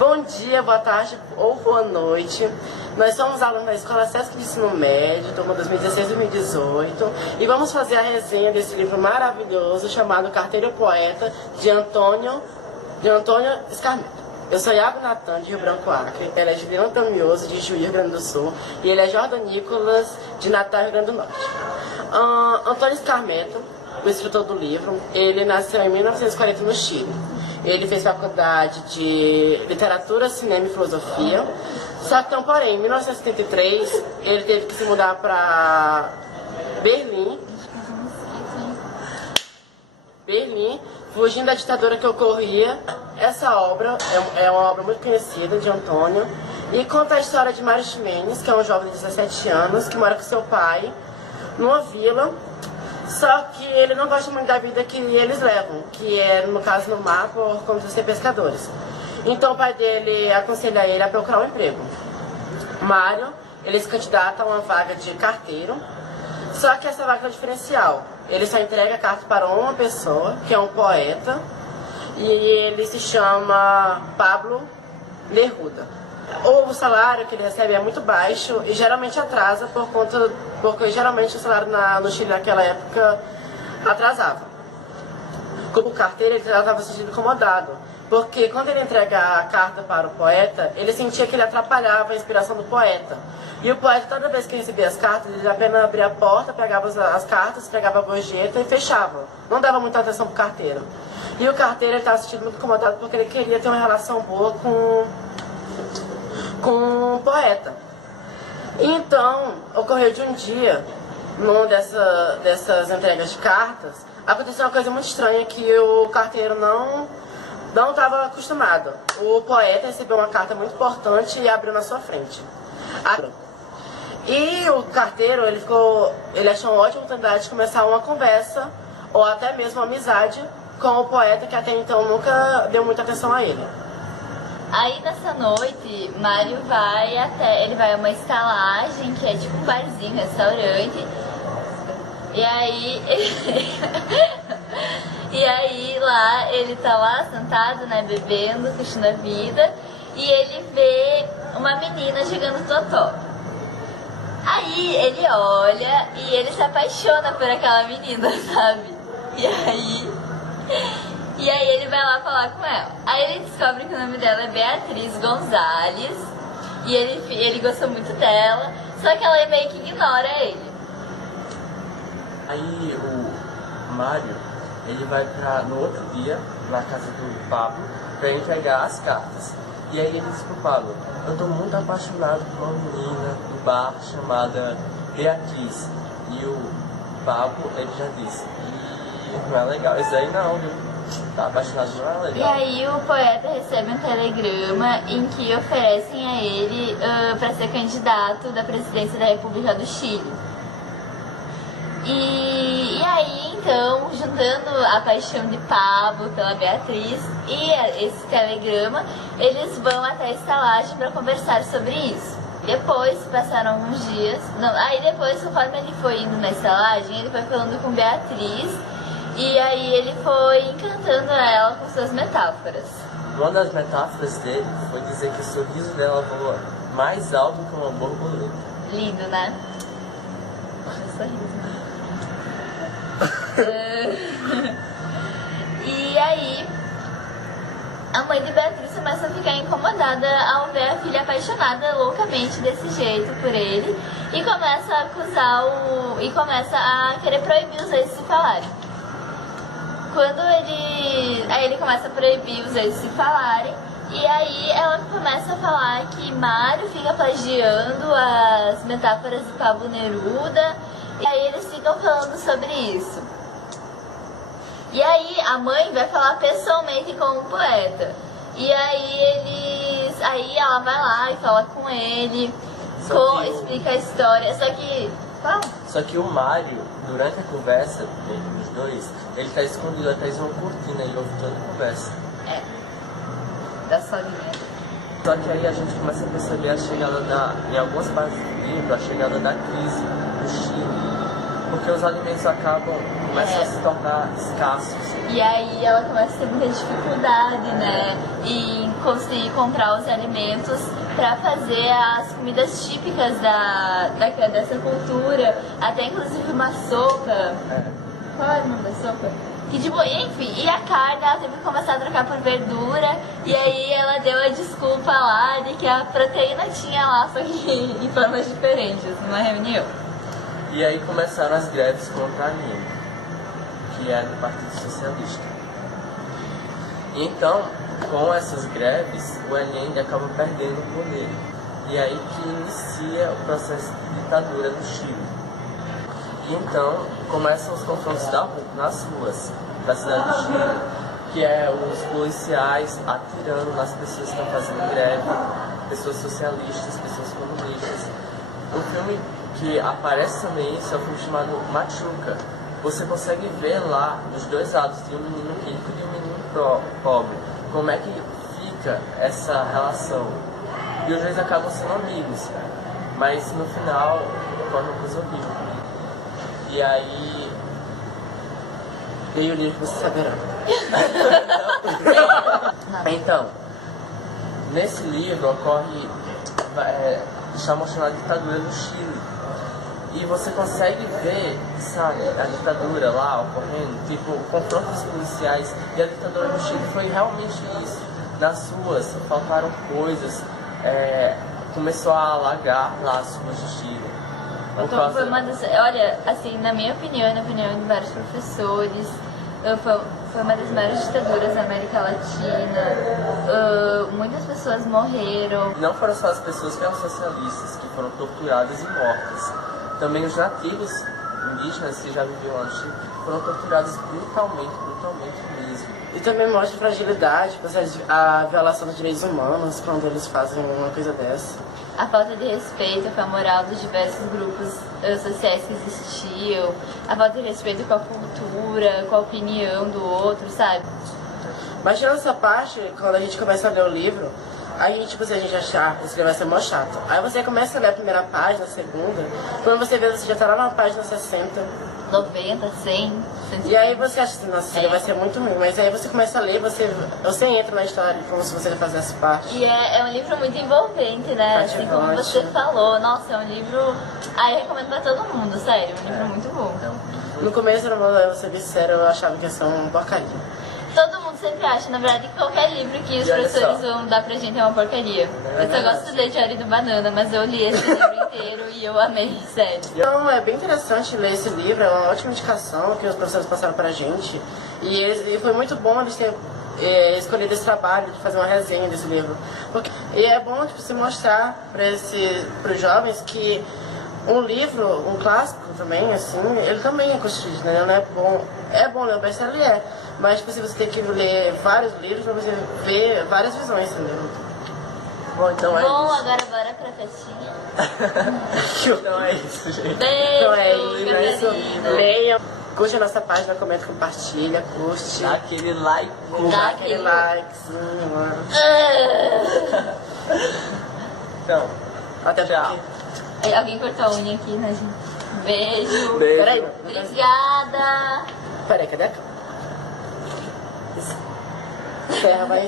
Bom dia, boa tarde ou boa noite. Nós somos alunos da Escola Sesc de Ensino Médio, turma 2016-2018, e vamos fazer a resenha desse livro maravilhoso chamado Carteiro e Poeta, de Antônio Scarmento. Eu sou Iago Natan, de Rio Branco, Acre. Ele é Juliano Tamioso, de Juí, Rio Grande do Sul. E ele é Jordan Nicolas, de Natal, Rio Grande do Norte. Antônio Scarmento, o escritor do livro, ele nasceu em 1940 no Chile. Ele fez faculdade de Literatura, Cinema e Filosofia. Só que, porém, em 1973, ele teve que se mudar para Berlim, fugindo da ditadura que ocorria. Essa obra é uma obra muito conhecida de Antônio e conta a história de Mário Ximenes, que é um jovem de 17 anos que mora com seu pai numa vila, só que ele não gosta muito da vida que eles levam, que é, no caso, no mar, por conta de ser pescadores. Então o pai dele aconselha ele a procurar um emprego. Mário, ele se candidata a uma vaga de carteiro, só que essa vaga é diferencial. Ele só entrega a carta para uma pessoa, que é um poeta, e ele se chama Pablo Neruda. O salário que ele recebe é muito baixo e geralmente atrasa porque geralmente o salário no Chile naquela época atrasava. Como carteiro, ele estava se sentindo incomodado, porque quando ele entrega a carta para o poeta, ele sentia que ele atrapalhava a inspiração do poeta. E o poeta, toda vez que recebia as cartas, ele apenas abria a porta, pegava as cartas, pegava a gorjeta e fechava. Não dava muita atenção para o carteiro. E o carteiro estava se sentindo muito incomodado porque ele queria ter uma relação boa com o poeta. Então, ocorreu de um dia, numa dessas entregas de cartas, aconteceu uma coisa muito estranha que o carteiro não estava acostumado. O poeta recebeu uma carta muito importante e abriu na sua frente. E o carteiro, ele achou uma ótima oportunidade de começar uma conversa, ou até mesmo uma amizade, com o poeta, que até então nunca deu muita atenção a ele. Aí nessa noite, Mário vai a uma estalagem, que é tipo um barzinho, restaurante. E aí lá, ele tá lá sentado, né, bebendo, curtindo a vida, e ele vê uma menina jogando totó. Aí ele olha e ele se apaixona por aquela menina, sabe? E aí ele vai lá falar com ela. Aí ele descobre que o nome dela é Beatriz Gonzalez. E ele gostou muito dela, só que ela meio que ignora ele. Aí o Mário, ele vai no outro dia, na casa do Pablo, pra entregar as cartas. E aí ele diz pro Pablo: eu tô muito apaixonado por uma menina do bar chamada Beatriz. E o Pablo, ele já disse: não é legal, isso aí não, viu? Tá apaixonado, não é legal. E aí o poeta recebe um telegrama em que oferecem a ele para ser candidato da presidência da República do Chile. E aí então, juntando a paixão de Pablo pela Beatriz e esse telegrama, eles vão até a estalagem para conversar sobre isso. Depois, passaram alguns dias, aí depois, conforme ele foi indo na estalagem, ele foi falando com Beatriz. E aí ele foi encantando ela com suas metáforas. Uma das metáforas dele foi dizer que o sorriso dela voa mais alto que uma borboleta. Lindo, né? Olha o sorriso. E aí a mãe de Beatriz começa a ficar incomodada ao ver a filha apaixonada loucamente desse jeito por ele e começa a acusar e começa a querer proibir os ex de se falarem. Aí ele começa a proibir os ex de se falarem, e aí ela começa a falar que Mário fica plagiando as metáforas de Pablo Neruda, e aí eles ficam falando sobre isso. E aí a mãe vai falar pessoalmente com o poeta, e aí ela vai lá e fala com ele, explica a história, Só que o Mário, durante a conversa entre os dois, ele tá escondido atrás de uma cortina e ouve toda a conversa. Da solinha. Só que aí a gente começa a perceber em algumas partes do livro, a chegada da crise no Chile. porque os alimentos começam a se tornar escassos. E aí ela começa a ter muita dificuldade, né, em conseguir comprar os alimentos para fazer as comidas típicas dessa cultura, até inclusive uma sopa. Qual era o nome da sopa? Que tipo, enfim, e a carne ela teve que começar a trocar por verdura, e aí ela deu a desculpa lá de que a proteína tinha lá, só que em formas diferentes, numa reunião. E aí começaram as greves contra a Allende, que é do Partido Socialista. Então, com essas greves, o Allende acaba perdendo o poder. E aí que inicia o processo de ditadura no Chile. E então, começam os confrontos nas ruas da cidade do Chile, que é os policiais atirando nas pessoas que estão fazendo greve, pessoas socialistas, pessoas comunistas. Um filme que aparece também, isso é um filme chamado Machuca. Você consegue ver lá, dos dois lados, de um menino rico e de um menino pobre, como é que fica essa relação. E os dois acabam sendo amigos, mas no final torna uma coisa horrível. E aí... E o livro que você saberá. Então, nesse livro ocorre... está mostrando a ditadura do Chile. E você consegue ver, sabe, a ditadura lá ocorrendo, tipo, o confronto dos policiais. E a ditadura do Chile foi realmente isso. Nas ruas faltaram coisas, começou a alagar lá as ruas do Chile. Então foi uma das, olha, assim, na minha opinião e na opinião de vários professores, foi uma das maiores ditaduras da América Latina. Muitas pessoas morreram. Não foram só as pessoas que eram socialistas que foram torturadas e mortas. Também os nativos indígenas que já viviam lá no Chile foram torturados brutalmente mesmo. E também mostra fragilidade, a violação dos direitos humanos quando eles fazem uma coisa dessa. A falta de respeito com a moral dos diversos grupos sociais que existiam, a falta de respeito com a cultura, com a opinião do outro, sabe? Mas tirando essa parte, quando a gente começa a ler o livro, aí tipo, a gente acha que esse livro vai ser mó chato. Aí você começa a ler a primeira página, a segunda, quando você vê, você já tá lá na página 60. 90, 100, 100. E aí você acha que nossa, esse livro vai ser muito ruim, mas aí você começa a ler, você entra na história como se você fizesse parte. E é um livro muito envolvente, né? Assim como você falou, nossa, é um livro... eu recomendo pra todo mundo, sério, é um livro muito bom. No começo, eu vou ser sincero, eu achava que ia ser uma porcaria. Todo mundo sempre acha, na verdade, que qualquer livro que os professores vão dar pra gente é uma porcaria. Eu só gosto de ler Diário do Banana, mas eu li esse livro inteiro e eu amei, sério. Então é bem interessante ler esse livro, é uma ótima indicação que os professores passaram pra gente. E foi muito bom eles terem escolhido esse trabalho de fazer uma resenha desse livro. E é bom tipo, se mostrar para os jovens que um livro, um clássico também, assim, ele também é construído, né? Não é bom ler o best-seller, mas tipo, você tem que ler vários livros para você ver várias visões, entendeu? Bom, então é isso. Agora bora pra festinha. Então é isso, gente. Beijo, Então é isso. Catarina. Leiam, curte a nossa página, comenta, compartilha, curte. Dá aquele like. Dá aquele likezinho, mano. Então, Até tchau. porque... Alguém cortou a unha aqui, né, gente? Beijo. Beijo. Peraí. Obrigada. Peraí, cadê a câmera? Encerra, vai.